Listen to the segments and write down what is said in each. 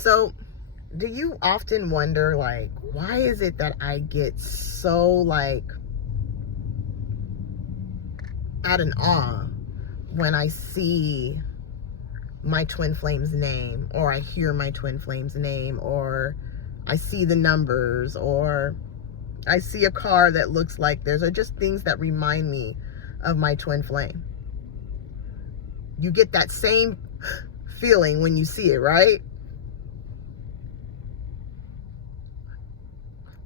So, do you often wonder, like, why is it that I get so, like, at an awe when I see my twin flame's name, or I hear my twin flame's name, or I see the numbers, or I see a car that looks like theirs, or just things that remind me of my twin flame? You get that same feeling when you see it, right?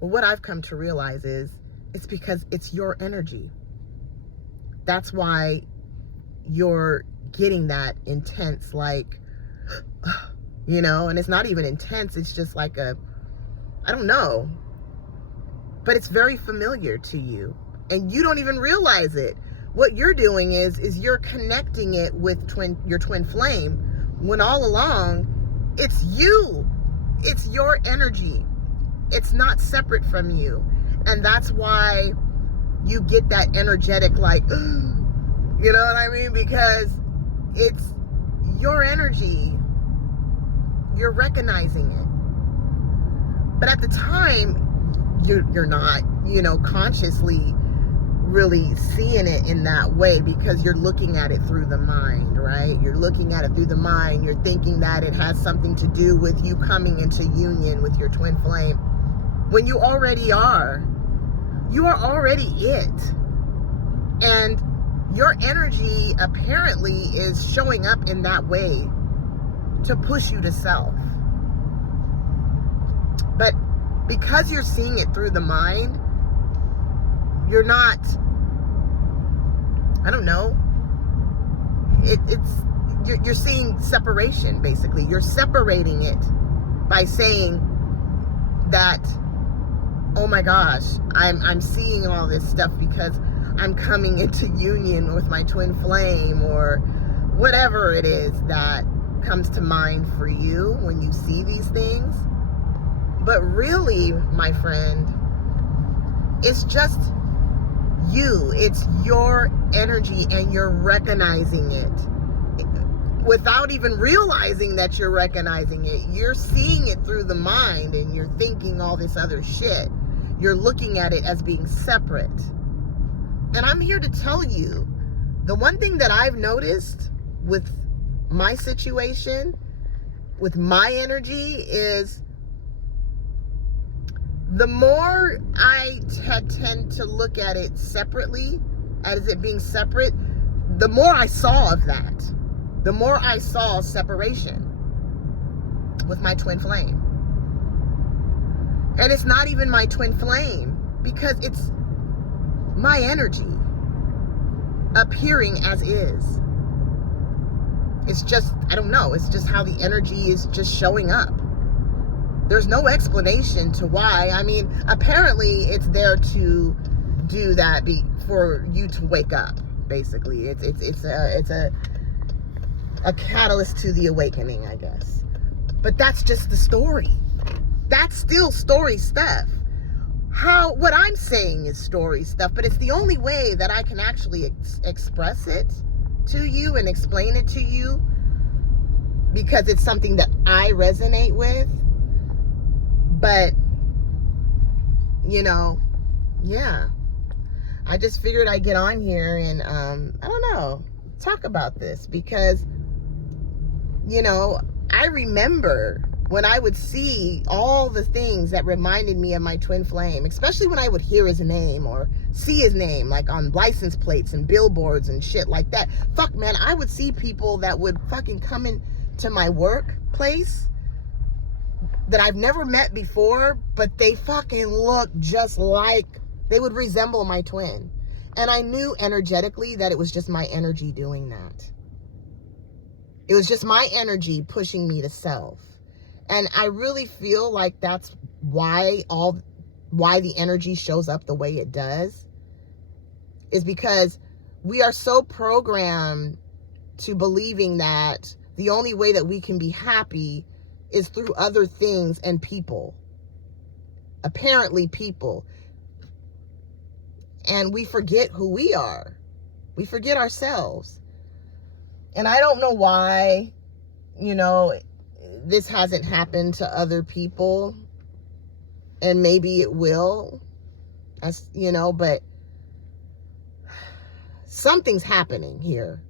Well, what I've come to realize is it's because it's your energy. That's why you're getting that intense, like, and it's not even intense. It's just like I don't know, but it's very familiar to you and you don't even realize it. What you're doing is you're connecting it with your twin flame, when all along it's you. It's your energy. It's not separate from you. And that's why you get that energetic, like, you know what I mean? Because it's your energy. You're recognizing it. But at the time, you're not, consciously really seeing it in that way, because you're looking at it through the mind, right? You're looking at it through the mind. You're thinking that it has something to do with you coming into union with your twin flame, when you already are. You are already it. And your energy apparently is showing up in that way to push you to self. But because you're seeing it through the mind, you're not, I don't know, you're seeing separation, basically. You're separating it by saying that, oh my gosh, I'm seeing all this stuff because I'm coming into union with my twin flame, or whatever it is that comes to mind for you when you see these things. But really, my friend, it's just you. It's your energy, and you're recognizing it without even realizing that you're recognizing it. You're seeing it through the mind, and you're thinking all this other shit. You're looking at it as being separate. And I'm here to tell you, the one thing that I've noticed with my situation, with my energy, is the more I tend to look at it separately, as it being separate, the more I saw of that. The more I saw separation with my twin flame. And it's not even my twin flame, because it's my energy appearing as is. It's just, I don't know, it's just how the energy is just showing up. There's no explanation to why. I mean, apparently it's there to do that, for you to wake up, basically. It's a catalyst to the awakening, I guess. But that's just the story. That's still story stuff. What I'm saying is story stuff, but it's the only way that I can actually express it to you and explain it to you, because it's something that I resonate with. But, yeah, I just figured I'd get on here and, I don't know, talk about this, because, I remember when I would see all the things that reminded me of my twin flame, especially when I would hear his name or see his name, like on license plates and billboards and shit like that. Fuck, man, I would see people that would fucking come into my workplace that I've never met before, but they fucking look just like, they would resemble my twin. And I knew energetically that it was just my energy doing that. It was just my energy pushing me to self. And I really feel like that's why the energy shows up the way it does, is because we are so programmed to believing that the only way that we can be happy is through other things and people. Apparently people. And we forget who we are. We forget ourselves. And I don't know why, this hasn't happened to other people, and maybe it will, as you know, but something's happening here.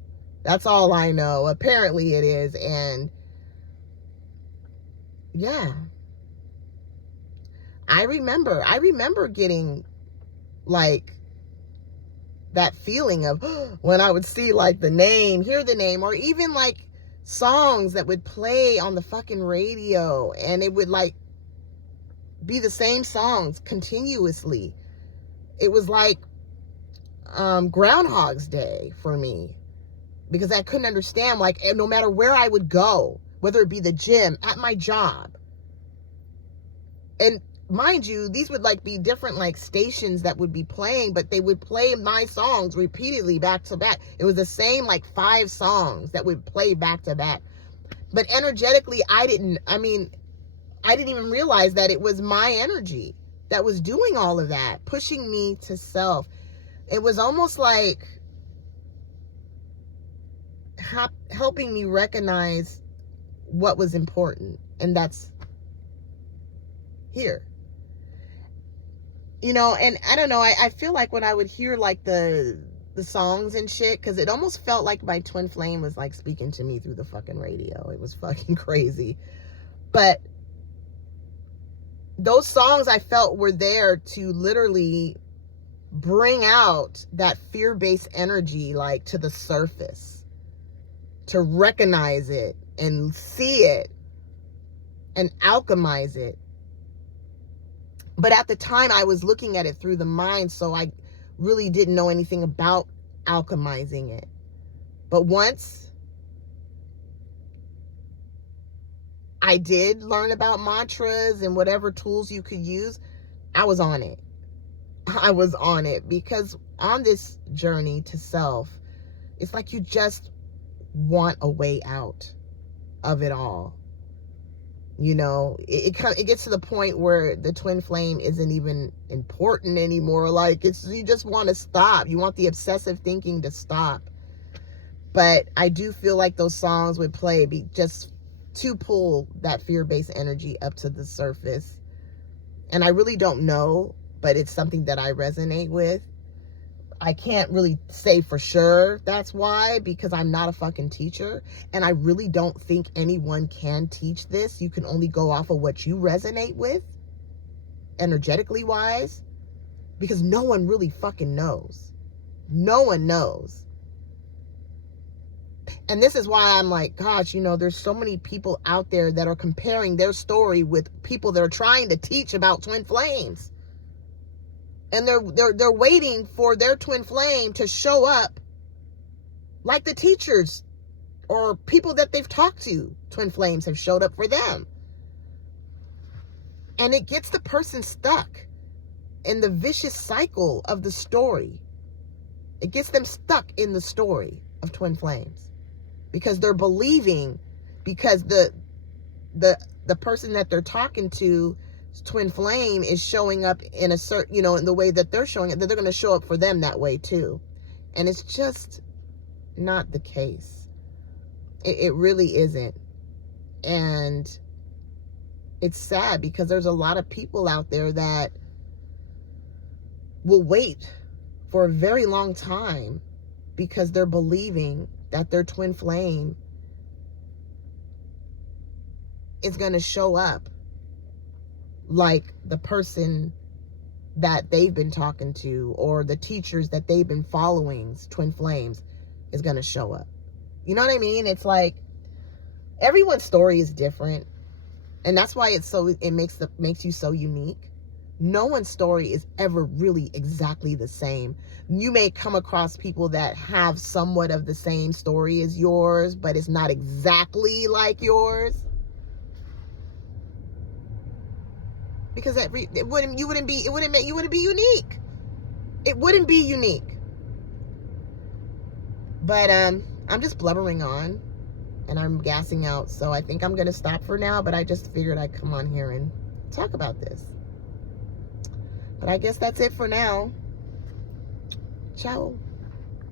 That's all I know. Apparently it is. And yeah, I remember getting like that feeling of when I would see like the name, hear the name, or even like songs that would play on the fucking radio, and it would like be the same songs continuously. It was like Groundhog's Day for me, because I couldn't understand, like, no matter where I would go, whether it be the gym, at my job, and mind you, these would like be different like stations that would be playing, but they would play my songs repeatedly back to back. It was the same like 5 songs that would play back to back. But energetically, I didn't even realize that it was my energy that was doing all of that, pushing me to self. It was almost like helping me recognize what was important, and that's here. You know, and I don't know, I feel like when I would hear like the songs and shit, because it almost felt like my twin flame was like speaking to me through the fucking radio. It was fucking crazy. But those songs I felt were there to literally bring out that fear-based energy like to the surface, to recognize it and see it and alchemize it. But at the time, I was looking at it through the mind, so I really didn't know anything about alchemizing it. But once I did learn about mantras and whatever tools you could use, I was on it. I was on it, because on this journey to self, it's like you just want a way out of it all. You know, it gets to the point where the twin flame isn't even important anymore. Like, you just want to stop. You want the obsessive thinking to stop. But I do feel like those songs would play just to pull that fear-based energy up to the surface. And I really don't know, but it's something that I resonate with. I can't really say for sure that's why, because I'm not a fucking teacher, and I really don't think anyone can teach this. You can only go off of what you resonate with, energetically wise, because no one really fucking knows. No one knows. And this is why I'm like, gosh, you know, there's so many people out there that are comparing their story with people that are trying to teach about twin flames. And they're waiting for their twin flame to show up like the teachers or people that they've talked to. Twin flames have showed up for them. And it gets the person stuck in the vicious cycle of the story. It gets them stuck in the story of twin flames, because they're believing, because the person that they're talking to, twin flame, is showing up in a certain, you know, in the way that they're showing it, that they're going to show up for them that way too. And it's just not the case. It really isn't. And it's sad, because there's a lot of people out there that will wait for a very long time because they're believing that their twin flame is going to show up like the person that they've been talking to, or the teachers that they've been following, twin flames, is going to show up. You know what I mean? It's like everyone's story is different, and that's why it makes you so unique. No one's story is ever really exactly the same. You may come across people that have somewhat of the same story as yours, but it's not exactly like yours. Because it wouldn't be unique. It wouldn't be unique. But I'm just blubbering on, and I'm gassing out, so I think I'm gonna stop for now. But I just figured I'd come on here and talk about this. But I guess that's it for now. Ciao.